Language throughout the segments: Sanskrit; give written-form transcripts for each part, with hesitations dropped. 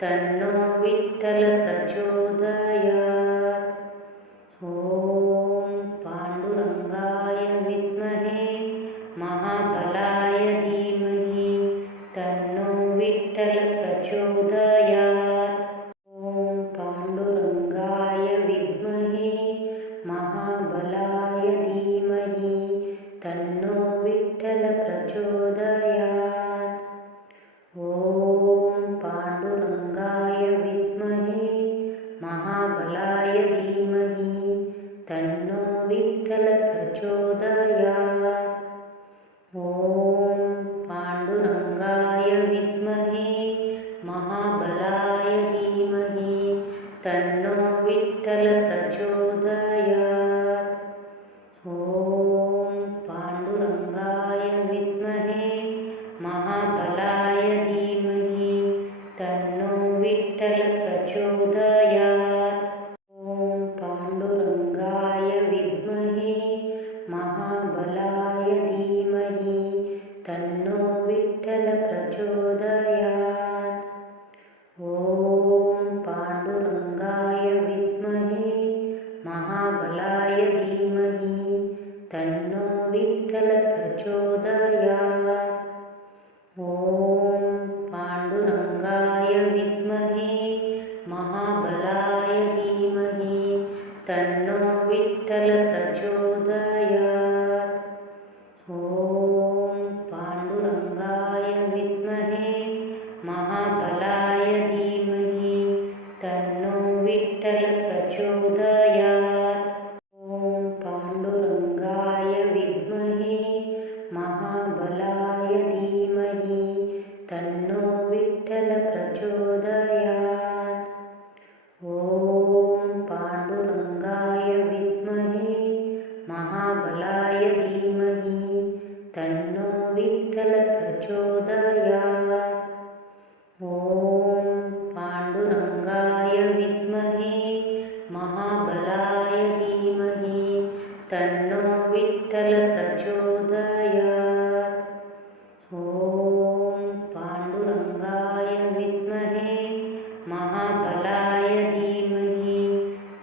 तन्नो विठ्ठल प्रचोदयात्। ॐ पाण्डुरङ्गाय विद्महे महाबलाय धीमहि तन्नो विठ्ठल प्रचोदयात्। ॐ पाण्डुरङ्गाय विद्महे महाबलाय धीमहि तन्नो विठ्ठल प्रचोदयात्। ॐ पाण्डुरङ्गाय विद्महे महाबलाय धीमहि तन्नो विठ्ठल प्रचोदयात्। ॐ पाण्डुरङ्गाय विद्महे महाबलाय धीमहि तन्नो विठ्ठल प्रचोदयात्। ॐ पाण्डुरङ्गाय विद्महे महाबलाय धीमहि तन्नो विठ्ठल प्रचोदयात्। ॐ पाण्डुरङ्गाय विद्महे महाबलाय धीमहि तन्नो विठ्ठल प्रचोदयात्। ॐ पाण्डुरङ्गाय विद्महे महाबलाय धीमहि तन्नो विठ्ठल प्रचोदयात्। ॐ पाण्डुरङ्गाय विद्महे महाबलाय धीमहि तन्नो विठ्ठल प्रचोदयात्। ॐ पाण्डुरङ्गाय विद्महे महाबलाय धीमहि तन्नो विठ्ठल प्रचोदयात्। ॐ पाण्डुरङ्गाय विद्महे महाबलाय धीमहि तन्नो विठ्ठल प्रचोदयात्। ॐ पाण्डुरङ्गाय विद्महे महाबलाय धीमहि तन्नो विठ्ठल प्रचोदयात्। ॐ पाण्डुरङ्गाय विद्महे महाबलाय धीमहि तन्नो विठ्ठल प्रचोदयात्। ॐ पाण्डुरङ्गाय विद्महे महाबलाय धीमहि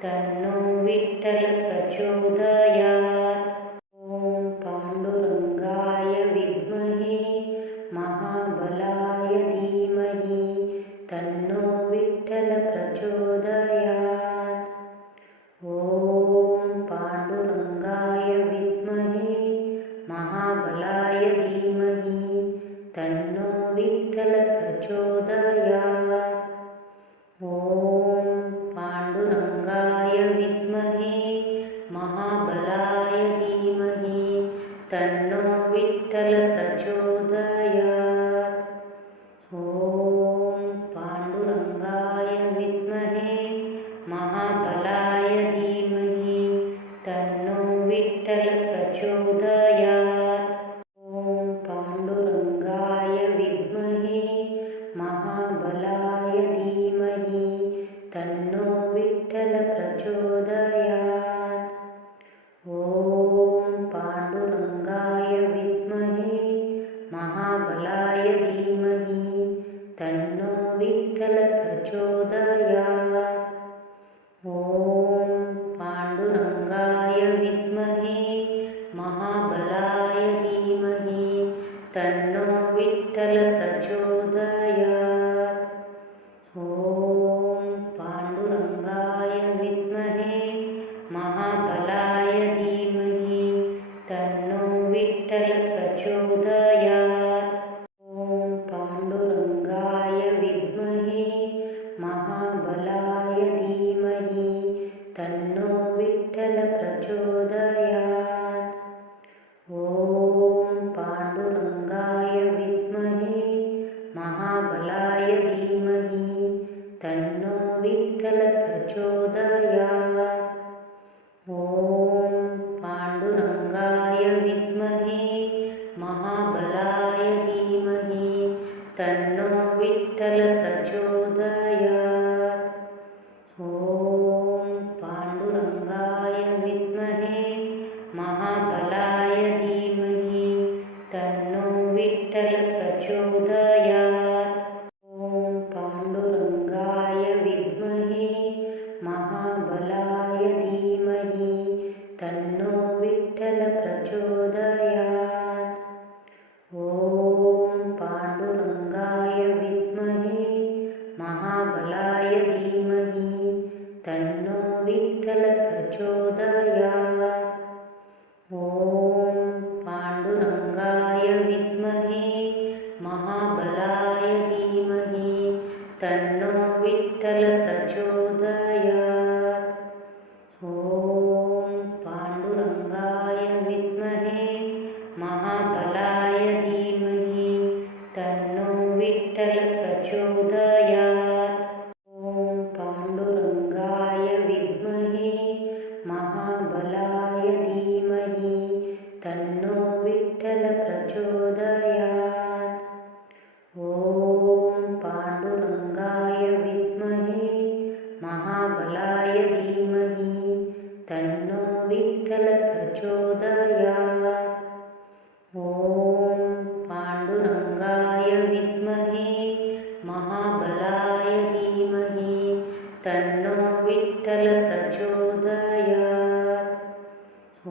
तन्नो विठ्ठल प्रचोदयात्। ॐ पाण्डुरङ्गाय विद्महे महाबलाय धीमहि तन्नो विठ्ठल प्रचोदयात्। ॐ पाण्डुरङ्गाय विद्महे महाबलाय धीमहि तन्नो विठ्ठल प्रचोदयात्। ॐ पाण्डुरङ्गाय विद्महे महाबलाय धीमहि तन्नो विठ्ठल प्रचोदयात्। ॐ पाण्डुरङ्गाय विद्महे महाबलाय धीमहि तन्नो विठ्ठल प्रचोदयात्। ॐ पाण्डुरङ्गाय विद्महे महाबलाय धीमहि तन्नो विठ्ठल प्रचोदयात्। ॐ पाण्डुरङ्गाय विद्महे महाबलाय धीमहि तन्नो विठ्ठल प्रचोदयात्। ॐ पाण्डुरङ्गाय विद्महे महाबलाय धीमहि तन्नो विठ्ठल प्रचोदयात्। ॐ पाण्डुरङ्गाय विद्महे महाबलाय धीमहि तन्नो विठ्ठल प्रचोदयात्। ॐ पाण्डुरङ्गाय विद्महे महाबलाय धीमहि तन्नो विठ्ठल प्रचोदयात्। ॐ पाण्डुरङ्गाय विद्महे महाबलाय धीमहि तन्नो विठ्ठल प्रचोदयात्। ॐ पाण्डुरङ्गाय विद्महे महाबलाय धीमहि तन्नो विठ्ठल प्रचोदयात्। ॐ पाण्डुरङ्गाय विद्महे महाबलाय धीमहि तन्नो विठ्ठल प्रचोदयात्। ॐ पाण्डुरङ्गाय तन्नो विठ्ठल प्रचोदयात्। ॐ पाण्डुरङ्गाय विद्महे महाबलाय धीमहि तन्नो विठ्ठल प्रचोदयात्। ॐ पाण्डुरङ्गाय विद्महे महाबलाय धीमहि तन्नो विठ्ठल प्रचोदयात्। ॐ पाण्डुरङ्गाय विद्महे महाबलाय धीमहि तन्नो विठ्ठल प्रचोदयात्। ॐ पाण्डुरङ्गाय विद्महे महाबलाय धीमहि तन्नो विठ्ठल प्रचोदयात्। ॐ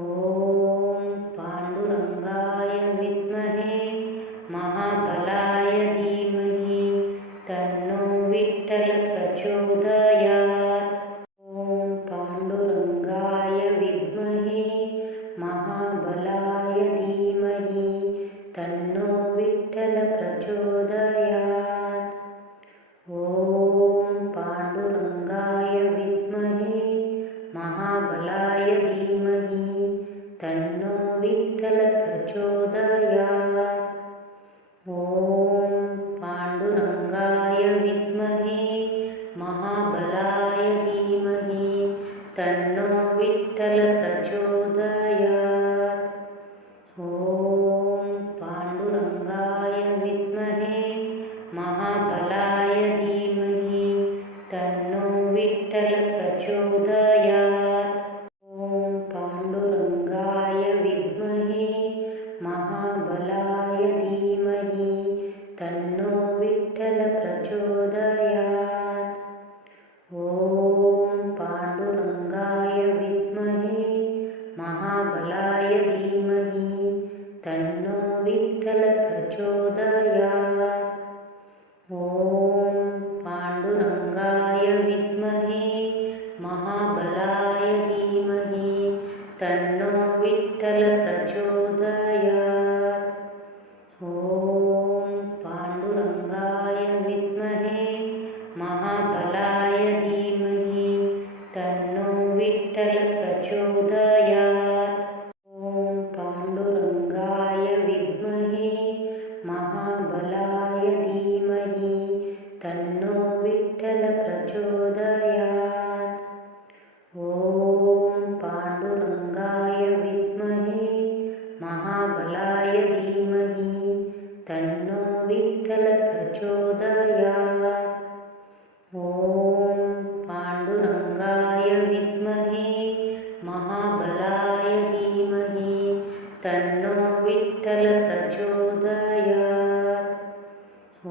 पाण्डुरङ्गाय विद्महे महाबलाय धीमहि तन्नो विठ्ठल प्रचोदयात्। ॐ पाण्डुरङ्गाय विद्महे महाबलाय धीमहि तन्नो विठ्ठल प्रचोदयात्। ॐ पाण्डुरङ्गाय विद्महे महाबलाय धीमहि तन्नो विठ्ठल प्रचोदयात्। ॐ पाण्डुरङ्गाय विद्महे महाबलाय धीमहि तन्नो विठ्ठल प्रचोदयात्। ॐ पाण्डुरङ्गाय विद्महे महाबलाय धीमहि तन्नो विठ्ठल प्रचोदयात्। ॐ पाण्डुरङ्गाय विद्महे महाबलाय धीमहि तन्नो विठ्ठल प्रचोदयात्। ॐ पाण्डुरङ्गाय विद्महे महाबलाय धीमहि तन्नो विठ्ठल प्रचोदयात्। ॐ पाण्डुरङ्गाय विद्महे महाबलाय धीमहि तन्नो विठ्ठल प्रचोदयात्। ॐ पाण्डुरङ्गाय विद्महे महाबलाय धीमहि तन्नो विठ्ठल प्रचोदयात्। ॐ पाण्डुरङ्गाय विद्महे महाबलाय धीमहि तन्नो विठ्ठल प्रचोदयात्। ॐ पाण्डुरङ्गाय विद्महे महाबलाय धीमहि तन्नो विठ्ठल प्रचोदयात्। ॐ पाण्डुरङ्गाय विद्महे महाबलाय धीमहि तन्नो विठ्ठल प्रचोदयात्। ॐ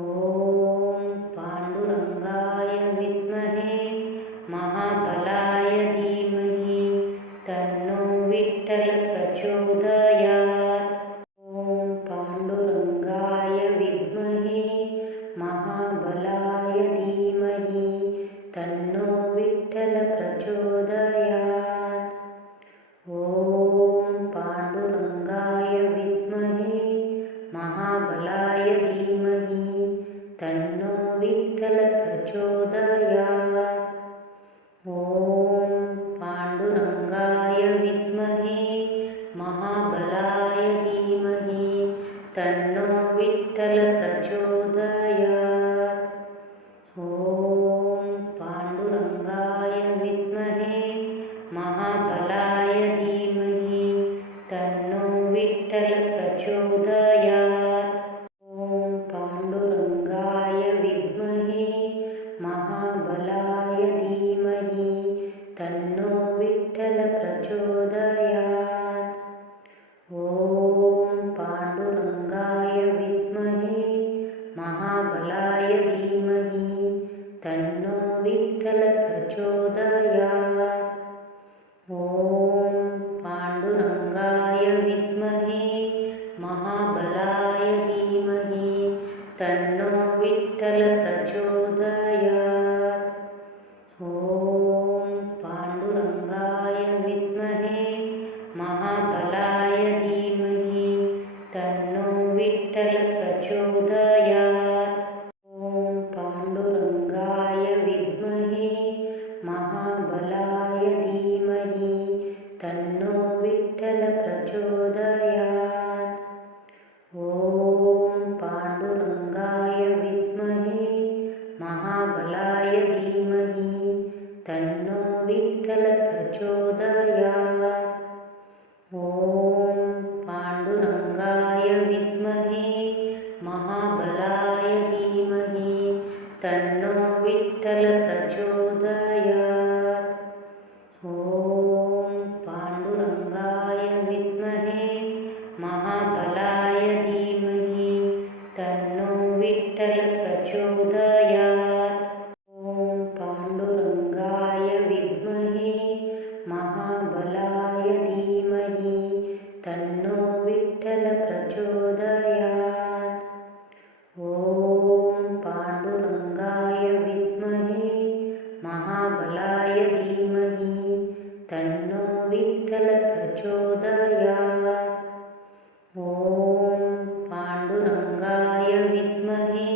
पाण्डुरङ्गाय विद्महे महाबलाय धीमहि तन्नो विठ्ठल प्रचोदयात्। ॐ पाण्डुरङ्गाय विद्महे महाबलाय धीमहि तन्नो विठ्ठल प्रचोदयात्। ॐ पाण्डुरङ्गाय विद्महे महाबलाय धीमहि तन्नो विठ्ठल प्रचोदयात्। ॐ पाण्डुरङ्गाय विद्महे महाबलाय धीमहि तन्नो विठ्ठल प्रचोदयात्। ॐ पाण्डुरङ्गाय विद्महे महाबलाय धीमहि तन्नो विठ्ठल प्रचोदयात्। ॐ पाण्डुरङ्गाय विद्महे महाबलाय धीमहि तन्नो विठ्ठल प्रचोदयात्। ॐ पाण्डुरङ्गाय विद्महे महाबलाय धीमहि तन्नो विठ्ठल प्रचोदयात्। ॐ पाण्डुरङ्गाय विद्महे महाबलाय धीमहि तन्नो विठ्ठल प्रचोदयात्। ॐ पाण्डुरङ्गाय विद्महे महाबलाय धीमहि तन्नो विठ्ठल प्रचोदयात्। ॐ पाण्डुरङ्गाय तन्नो विठ्ठल प्रचोदयात्। ॐ पाण्डुरङ्गाय विद्महे महाबलाय धीमहि तन्नो विठ्ठल प्रचोदयात्। ॐ पाण्डुरङ्गाय विद्महे महाबलाय धीमहि तन्नो विठ्ठल प्रचोदयात्। ॐ पाण्डुरङ्गाय विद्महे महाबलाय धीमहि तन्नो विठ्ठल प्रचोदयात्। ॐ पाण्डुरङ्गाय विद्महे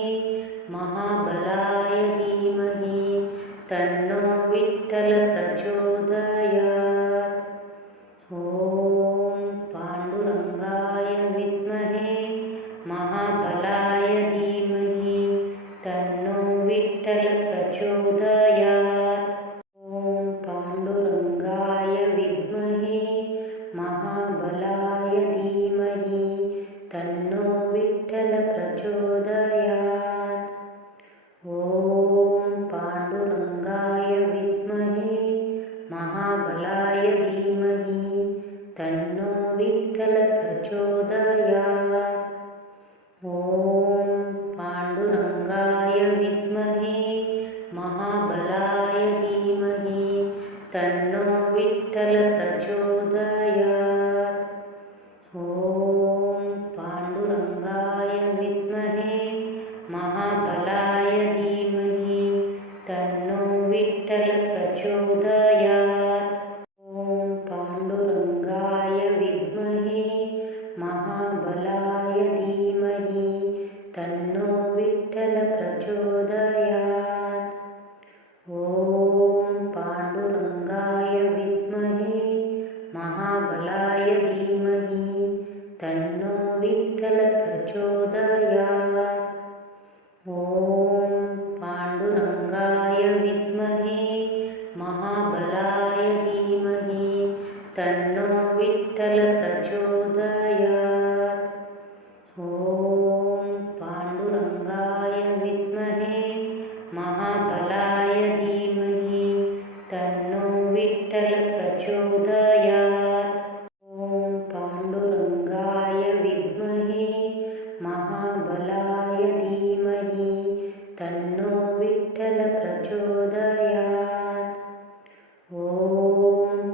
महाबलाय धीमहि तन्नो विठ्ठल प्रचोदयात्। ॐ पाण्डुरङ्गाय विद्महे महाबलाय धीमहि तन्नो विठ्ठल प्रचोदयात्। ॐ पाण्डुरङ्गाय विद्महे महाबलाय धीमहि तन्नो विठ्ठल प्रचोदयात्। ॐ पाण्डुरङ्गाय विद्महे महाबलाय धीमहि तन्नो विठ्ठल प्रचोदयात्। ॐ पाण्डुरङ्गाय विद्महे महाबलाय धीमहि तन्नो विठ्ठल प्रचोदयात्। ॐ पाण्डुरङ्गाय विद्महे महाबलाय धीमहि तन्नो विठ्ठल प्रचोदयात्। ॐ पाण्डुरङ्गाय विद्महे महाबलाय धीमहि तन्नो विठ्ठल प्रचोदयात्। ॐ पाण्डुरङ्गाय विद्महे महाबलाय धीमहि तन्नो विठ्ठल प्रचोदयात्। ॐ पाण्डुरङ्गाय विद्महे महाबलाय धीमहि तन्नो विठ्ठल प्रचोदयात्। ॐ पाण्डुरङ्गाय विद्महे महाबलाय धीमहि तन्नो विठ्ठल प्रचोदयात्। ॐ पाण्डुरङ्गाय विद्महे महाबलाय धीमहि तन्नो विठ्ठल प्रचोदयात्। ॐ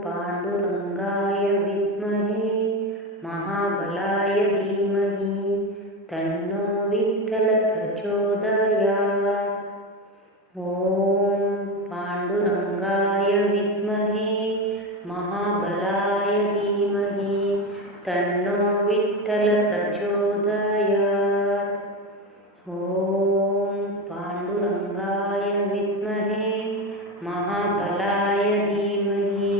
पाण्डुरङ्गाय विद्महे महाबलाय धीमहि तन्नो विठ्ठल प्रचोदयात्। ॐ पाण्डुरङ्गाय विद्महे महाबलाय धीमहि तन्नो विठ्ठल प्रचोदयात्। ॐ पाण्डुरङ्गाय विद्महे महाबलाय धीमहि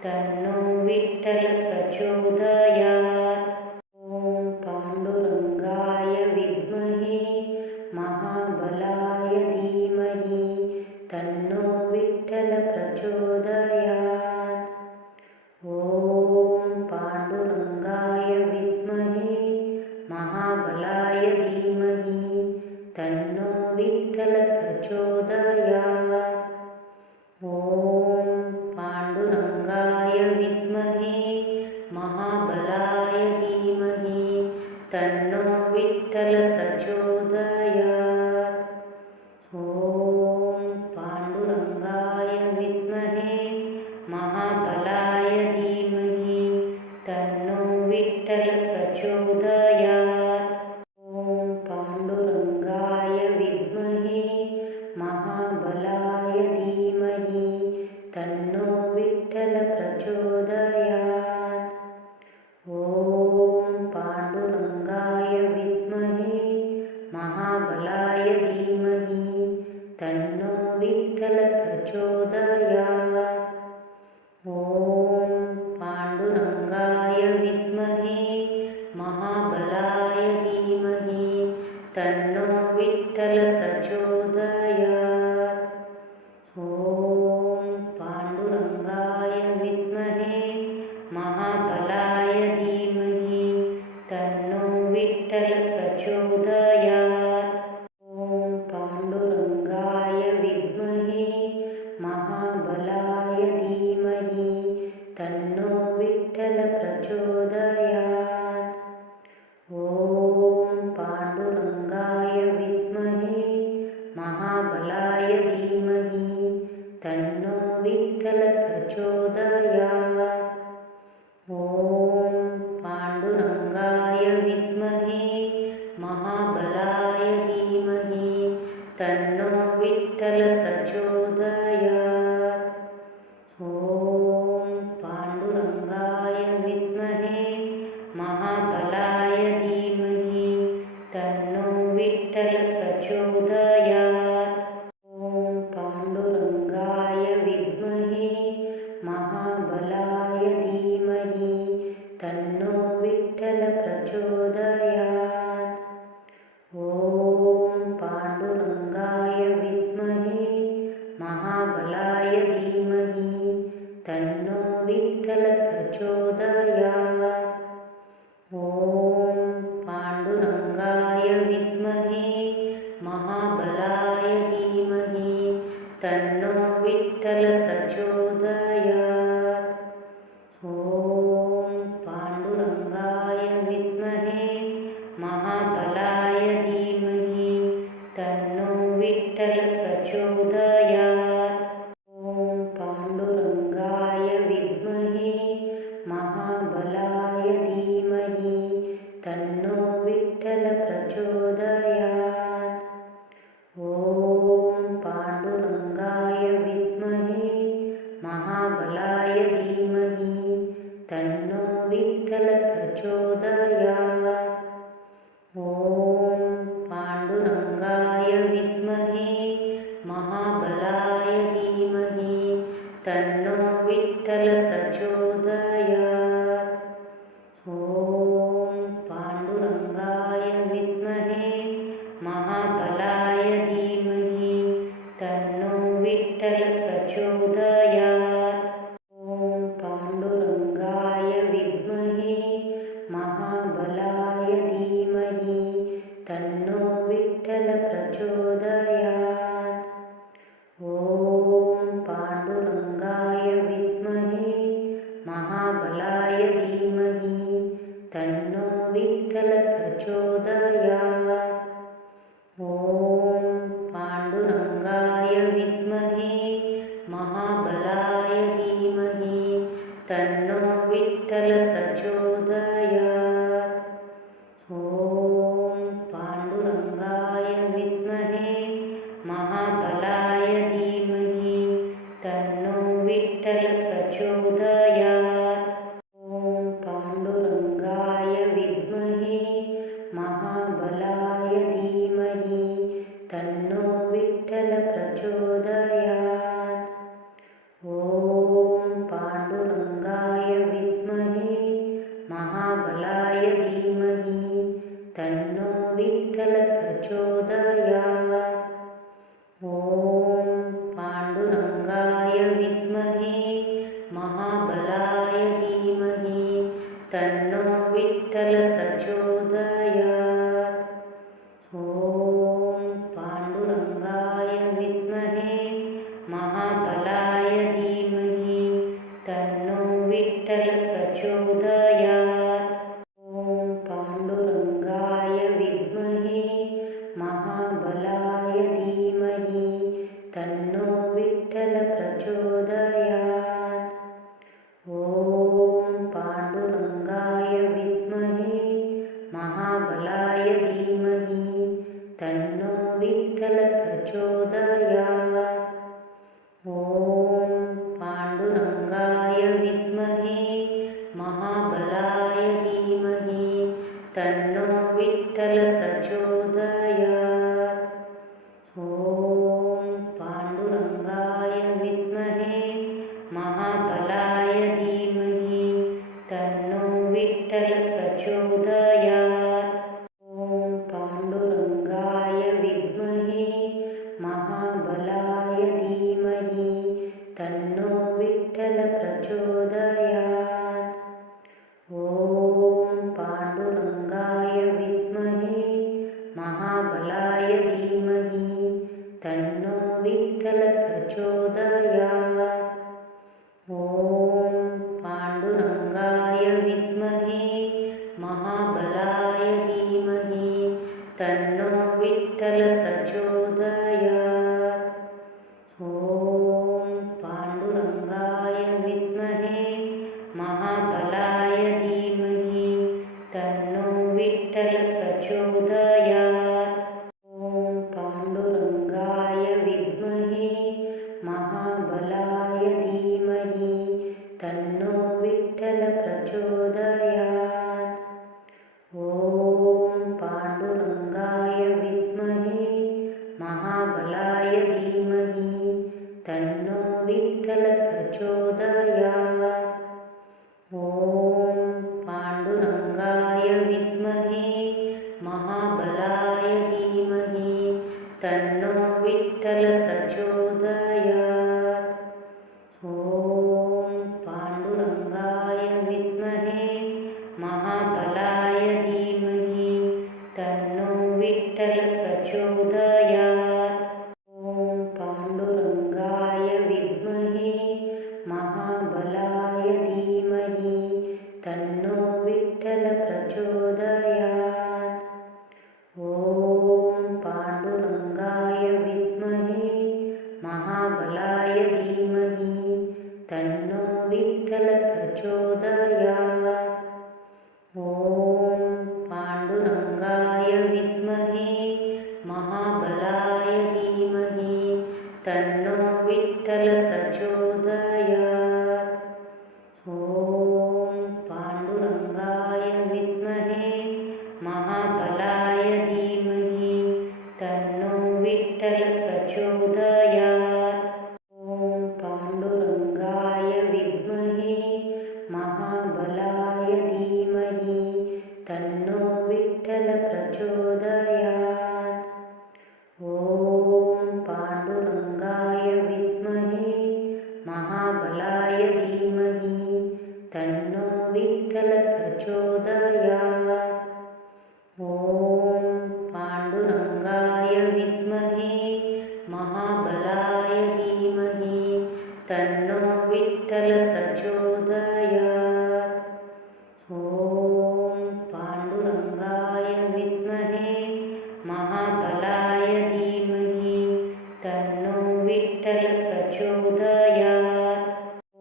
तन्नो विठ्ठल प्रचोदयात्। ॐ पाण्डुरङ्गाय विद्महे महाबलाय धीमहि तन्नो विठ्ठल प्रचोदयात्। ॐ पाण्डुरङ्गाय विद्महे महाबलाय धीमहि तन्नो विठ्ठल प्रचोदयात्। ॐ पाण्डुरङ्गाय विद्महे महाबलाय धीमहि तन्नो विठ्ठल प्रचोदयात्। ॐ पाण्डुरङ्गाय विद्महे महाबलाय धीमहि तन्नो विठ्ठल प्रचोदयात्। ॐ पाण्डुरङ्गाय विद्महे महाबलाय धीमहि तन्नो विठ्ठल प्रचोदयात्। ॐ पाण्डुरङ्गाय विद्महे महाबलाय धीमहि तन्नो विठ्ठल प्रचोदयात्। ॐ पाण्डुरङ्गाय विद्महे महाबलाय धीमहि तन्नो विठ्ठल प्रचोदयात्। ॐ पाण्डुरङ्गाय विद्महे महाबलाय धीमहि तन्नो विठ्ठल प्रचोदयात्। ॐ पाण्डुरङ्गाय महाबलाय धीमहि तन्नो विठ्ठल प्रचोदयात्। ॐ पाण्डुरङ्गाय विद्महे महाबलाय धीमहि तन्नो विठ्ठल प्रचोदयात्। ॐ पाण्डुरङ्गाय विद्महे महाबलाय धीमहि तन्नो विठ्ठल प्रचोदयात्। ॐ पाण्डुरङ्गाय विद्महे महाबलाय धीमहि तन्नो विठ्ठल प्रचोदयात्। ॐ पाण्डुरङ्गाय विद्महे महाबलाय धीमहि तन्नो विठ्ठल प्रचोदयात्। ॐ पाण्डुरङ्गाय विद्महे महाबलाय धीमहि तन्नो विठ्ठल प्रचोदयात्। ॐ पाण्डुरङ्गाय विद्महे महाबलाय धीमहि तन्नो विठ्ठल प्रचोदयात्। ॐ पाण्डुरङ्गाय विद्महे महाबलाय धीमहि तन्नो विठ्ठल प्रचोदयात्। ॐ पाण्डुरङ्गाय विद्महे महाबलाय धीमहि तन्नो विठ्ठल प्रचोदयात्। ॐ पाण्डुरङ्गाय विद्महे महाबलाय धीमहि तन्नो विठ्ठल प्रचोदयात्। ॐ पाण्डुरङ्गाय विद्महे महाबलाय धीमहि तन्नो विठ्ठल प्रचोदयात्। ॐ पाण्डुरङ्गाय विद्महे महाबलाय धीमहि तन्नो विठ्ठल प्रचोदयात्। ॐ पाण्डुरङ्गाय विद्महे महाबलाय धीमहि तन्नो विठ्ठल प्रचोदयात्। ॐ पाण्डुरङ्गाय विद्महे महाबलाय धीमहि तन्नो विठ्ठल प्रचोदयात्। ॐ पाण्डुरङ्गाय विद्महे महाबलाय धीमहि तन्नो विठ्ठल प्रचोदयात्। ॐ पाण्डुरङ्गाय विद्महे महाबलाय धीमहि तन्नो विठ्ठल प्रचोदयात्। ॐ पाण्डुरङ्गाय विद्महे महाबलाय धीमहि तन्नो विठ्ठल प्रचोदयात्। ॐ पाण्डुरङ्गाय विद्महे महाबलाय धीमहि तन्नो विठ्ठल प्रचोदयात्। ॐ पाण्डुरङ्गाय विद्महे महाबलाय धीमहि तन्नो विठ्ठल प्रचोदयात्। ॐ पाण्डुरङ्गाय विद्महे महाबलाय धीमहि तन्नो विठ्ठल प्रचोदयात्। ॐ पाण्डुरङ्गाय विद्महे महाबलाय धीमहि तन्नो विठ्ठल प्रचोदयात्। ॐ पाण्डुरङ्गाय विद्महे महाबलाय धीमहि तन्नो विठ्ठल प्रचोदयात्। ॐ पाण्डुरङ्गाय विद्महे महाबलाय धीमहि तन्नो विठ्ठल प्रचोदयात्। ॐ पाण्डुरङ्गाय विद्महे महाबलाय धीमहि तन्नो विठ्ठल प्रचोदयात्। ॐ पाण्डुरङ्गाय विद्महे महाबलाय धीमहि तन्नो विठ्ठल प्रचोदयात्। ॐ पाण्डुरङ्गाय विद्महे महाबलाय धीमहि तन्नो विठ्ठल प्रचोदयात्। प्रचोदयात्। ॐ पाण्डुरङ्गाय विद्महे महाबलाय धीमहि तन्नो विठ्ठल प्रचोदयात्। ॐ पाण्डुरङ्गाय विद्महे महाबलाय धीमहि तन्नो विठ्ठल प्रचोदयात्। ॐ पाण्डुरङ्गाय विद्महे महाबलाय धीमहि तन्नो विठ्ठल प्रचोदयात्। ॐ पाण्डुरङ्गाय विद्महे महाबलाय धीमहि तन्नो विठ्ठल प्रचोदयात्। ॐ पाण्डुरङ्गाय विद्महे महाबलाय धीमहि तन्नो विठ्ठल प्रचोदयात्। ॐ पाण्डुरङ्गाय विद्महे महाबलाय धीमहि तन्नो विठ्ठल प्रचोदयात्। ॐ पाण्डुरङ्गाय विद्महे महाबलाय धीमहि तन्नो विठ्ठल प्रचोदयात्। ॐ पाण्डुरङ्गाय विद्महे महाबलाय धीमहि तन्नो विठ्ठल प्रचोदयात्। ॐ पाण्डुरङ्गाय विद्महे महाबलाय धीमहि तन्नो विठ्ठल प्रचोदयात्। ॐ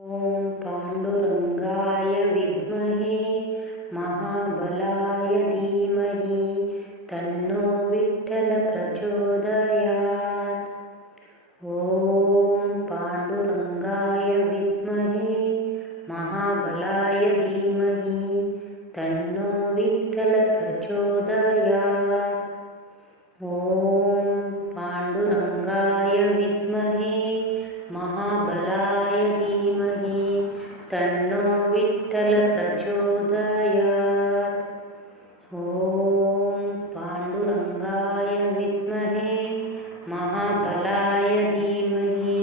पाण्डुरङ्गाय विद्महे महाबलाय धीमहि तन्नो विठ्ठल प्रचोदयात्। ॐ पाण्डुरङ्गाय विद्महे महाबलाय धीमहि तन्नो विठ्ठल प्रचोदयात्। ॐ पाण्डुरङ्गाय विद्महे महाबलाय धीमहि तन्नो विठ्ठल प्रचोदयात्। ॐ पाण्डुरङ्गाय विद्महे महाबलाय धीमहि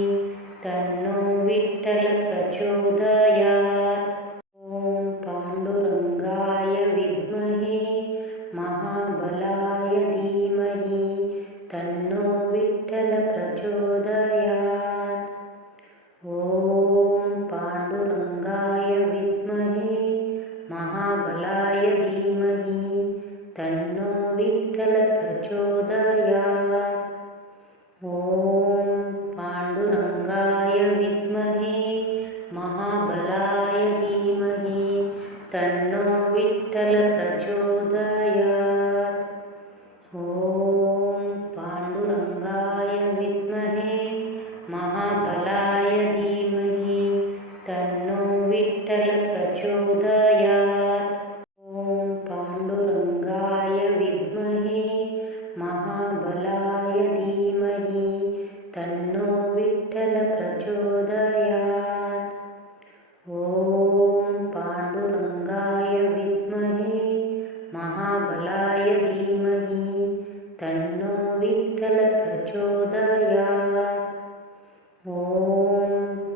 तन्नो विठ्ठल प्रचोदयात्। ॐ पाण्डुरङ्गाय विद्महे महाबलाय धीमहि तन्नो विठ्ठल प्रचोदयात्। ॐ पाण्डुरङ्गाय विद्महे महाबलाय धीमहि तन्नो विठ्ठल प्रचोदयात्। ॐ पाण्डुरङ्गाय विद्महे महाबलाय धीमहि तन्नो विठ्ठल प्रचोदयात्। ॐ पाण्डुरङ्गाय विद्महे महाबलाय धीमहि तन्नो विठ्ठल प्रचोदयात्। ॐ पाण्डुरङ्गाय विद्महे महाबलाय धीमहि तन्नो विठ्ठल प्रचोदयात्। ॐ पाण्डुरङ्गाय विद्महे महाबलाय धीमहि तन्नो विठ्ठल प्रचोदयात्। ॐ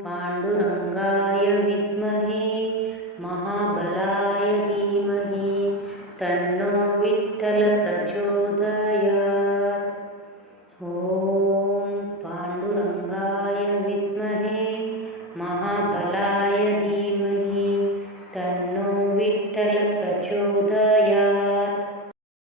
पाण्डुरङ्गाय विद्महे महाबलाय धीमहि तन्नो